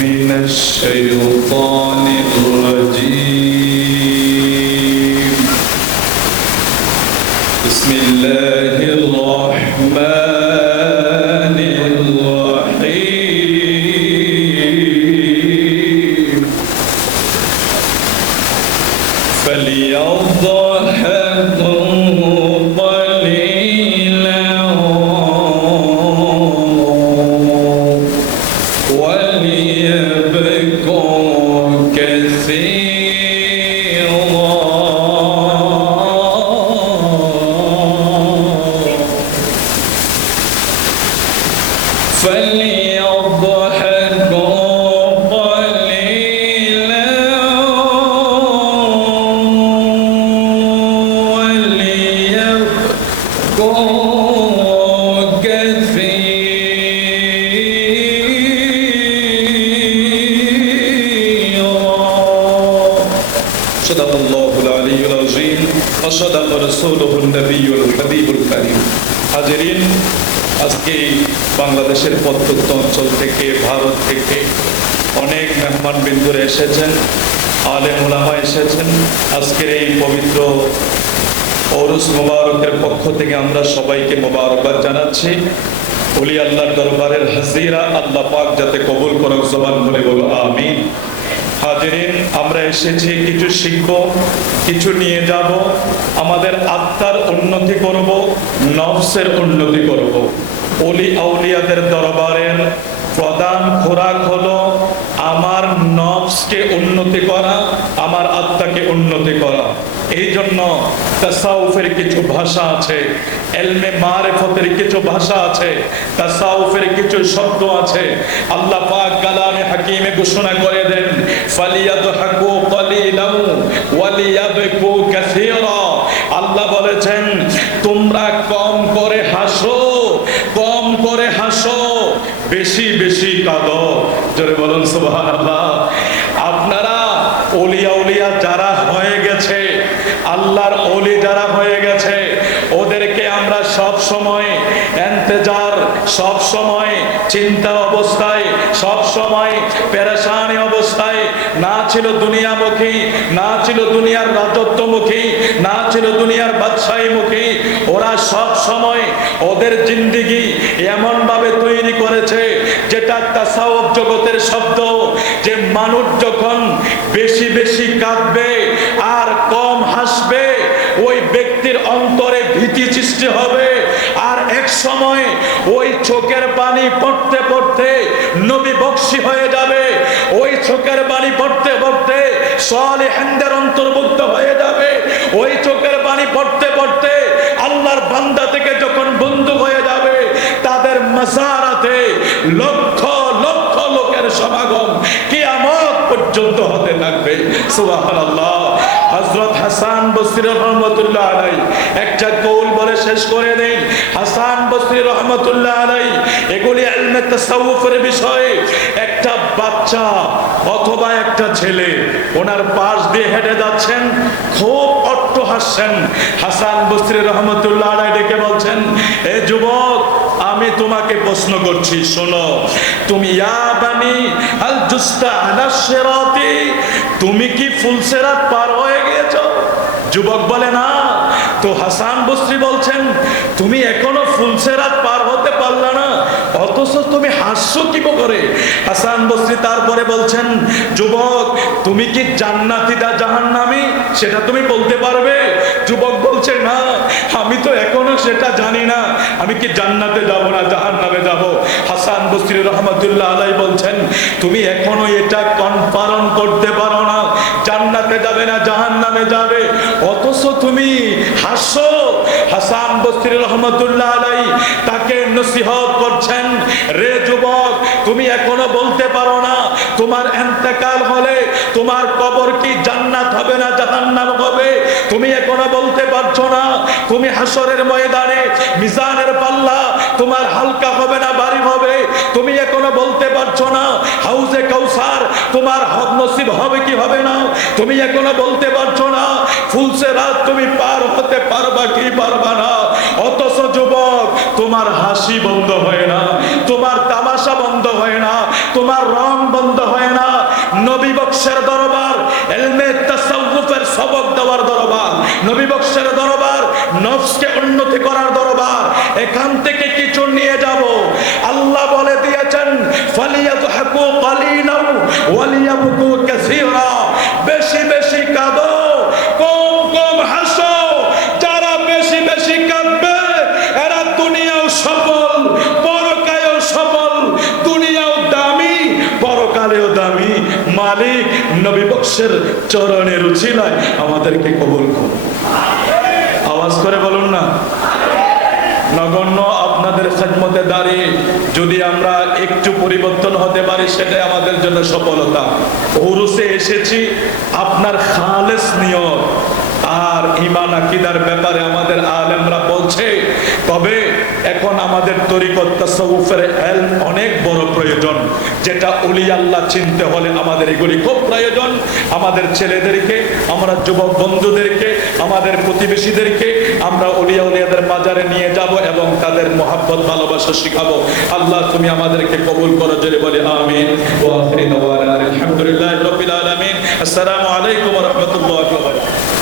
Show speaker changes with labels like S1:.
S1: من الشيطان صدق الله العلي العظيم وصدق رسوله النبي الحبيب الكريم হাজিরিন আজকে বাংলাদেশের প্রত্যন্ত অঞ্চল থেকে ভারত থেকে অনেক মেহমান বিন্দুরে এসেছেন আলেম ওলামা এসেছেন আজকের এই পবিত্র ওরুস মোবারকের পক্ষ থেকে আমরা সবাইকে মোবারকবাদ জানাচ্ছি অলি আল্লাহর দরবারের হাজিরা আল্লাহ পাক যাতে কবুল করক জবান বলে বলো আমিন হাজিরিন আমরা এসেছি, কিছু শিখব, কিছু নিয়ে যাব, আমাদের আত্মার উন্নতি করব, নফসের উন্নতি করব। অলি আউলিয়াদের দরবারের প্রধান খোরাক হলো, আমার নফসকে উন্নতি করা, আমার আত্মাকে উন্নতি করা। এই জন্য তাসাউফের কিছু ভাষা আছে, এলমে মারেফতের কিছু ভাষা আছে, তাসাউফের কিছু শব্দ আছে। আল্লাহ পাক কালামে হাকিমে ঘোষণা করে দেন, ফালিয়াদহাকু কালিলাম ওয়ালিয়াবকু কাসীরা। আল্লাহ বলেছেন, তোমরা কম করে হাসো, কম করে হাসো, বেশি বেশি কাঁদো। জোরে বলুন সুবহানাল্লাহ। আপনারা ওলিয়া উলিয়া যারা আল্লাহর ওলি যারা হয়ে গেছে, ওদেরকে আমরা সব সময় এন্তেজার সব সময় চিন্তা অবস্থায়, সব সময় পেরেশানি অবস্থায়, না ছিল দুনিয়ামুখী, না ছিল দুনিয়ার রাজত্বমুখী, না ছিল দুনিয়ার বাদশাহীমুখী, ওরা সব সময় ওদের জিন্দিগি এমনভাবে তৈরি করেছে, যেটা তাসাউফ জগতের শব্দ, যে মানুষ যখন বেশি বেশি কাঁদবে আর কম হাসবে ওই ব্যক্তির অন্তরে ভীতি সৃষ্টি হবে। আর এক সময় ওই চোখের পানি পড়তে পড়তে নবী বক্সি হয়ে যাবে। ওই চোখের পানি পড়তে পড়তে সালেহেনদের অন্তর্ভুক্ত হয়ে যাবে। ওই চোখের পানি পড়তে পড়তে আল্লাহর বান্দা থেকে যখন বন্ধু হয়ে যাবে, তাদের মাসারাতে লক্ষ লক্ষ লোকের সমাগম কিয়ামত পর্যন্ত হতে থাকবে। সুবহানাল্লাহ। হযরত হাসান বসরি রহমাতুল্লাহ আলাই একটা শেষ করে দেই হাসান বসরি রহমাতুল্লাহ আলাই, এগুলি তাসাউফের বিষয়ে একটা বাচ্চা অথবা একটা ছেলে, ওনার পাশ দিয়ে হেঁটে যাচ্ছেন, খুব অট্ট হাসছেন। হাসান বসরি রহমতুল্লাহ আলাই ডেকে বলছেন, এ যুবক, আমি তোমাকে প্রশ্ন করছি, শোনো। তুমি ইয়া বানি আল জুস্তা আলা তুমি কি ফুলসেরাত পার হয়ে গিয়েছো? যুবক বলে, না। তো হাসান বস্রি বলছেন, তুমি এখনও ফুলসেরাত পার হতে পারলা না, অথচ তুমি হাসছো কি করে? হাসান বস্রি তারপরে বলছেন, যুবক, তুমি কি জান্নাতিদা জাহান্নামী? সেটা তুমি বলতে পারবে? যুবক বলছে, না, আমি তো এখনও সেটা জানি না, আমি কি জান্নাতে যাব না, জাহান্নামে যাব? হাসান বস্রি রহমতুল্লাহ আলাই বলছেন, তুমি এখনও এটা কনফার্ম করতে পারো না, জান্নাতে যাবে না, জাহান্নামে যাবে, অথচ তুমি হাসান বস্রি রহমতুল্লাহ আলাই তাকে নসিহত করছেন। রে যুবক, তুমি এখনও বলতে পারো না, তোমার এন্তেকাল হলে তোমার কবর কি জান্নাত হবে না জাহান্নাম হবে? তুমি এখনও বলতে পারছ না, তুমি হাসরের ময়দানে মিজানের পাল্লা তোমার হালকা হবে না, ভারী হবে? তুমি এখনও বলতে পারছ না, হাউজে কৌসার তোমার হক নসিব হবে কি হবে না? তুমি এখনও বলতে পারছ না। ফুলসে রাত তুমি পার হতে পারবা কি পারবা না। অথচ যুবক, তোমার হাসি বন্ধ হয় না। তোমার তামাশা বন্ধ হয় না। তোমার রং বন্ধ হয় না। নবী বক্সের দরবার, এলমে তাসাউফের সবক দেওয়ার দরবার, নবী বক্সের দরবার, নফসকে উন্নতি করার দরবার, এখান থেকে কিছু নিয়ে যাব আল্লাহ বলে দিয়েছেন ফালিয়াতহাকু কালিলাও ওয়ালিয়াবকু কাসীরা বেশি বেশি কাঁদো কম কম হাসো যারা বেশি বেশি কাঁদবে এরা দুনিয়াও সফল পরকালেও সফল দুনিয়াও দামি পরকালেও দামি মালিক, নবী বক্সের চরণে রুচি নাই, আমাদেরকে কবুল করুন। আওয়াজ করে বলুন না। নগণ্য আপনাদের খেদমতে দাঁড়িয়ে যদি আমরা একটু পরিবর্তন হতে পারি, সেটাই আমাদের জন্য সফলতা। ওরুসে এসেছি, আপনার খালেস নিয়ত আর ইমান আকিদার ব্যাপারে আমাদের আলেমরা বলছে, তবে এখন আমাদের তরিকত তাসাউফের এলম অনেক বড় প্রয়োজন, যেটা উলি আল্লাহ চিনতে হলে আমাদের এগুলি খুব প্রয়োজন। আমাদের ছেলেদেরকে, আমরা যুবক বন্ধুদেরকে, আমাদের প্রতিবেশীদেরকে আমরা উলিয়া উলিয়াদের বাজারে নিয়ে যাব এবং তাদের মোহাব্বত, ভালোবাসা শিখাবো। আল্লাহ তুমি আমাদেরকে কবুল করো, জোরে বলে আমিন। আলহামদুলিল্লাহি আসসালামু আলাইকুম রাহমাতুল্লাহি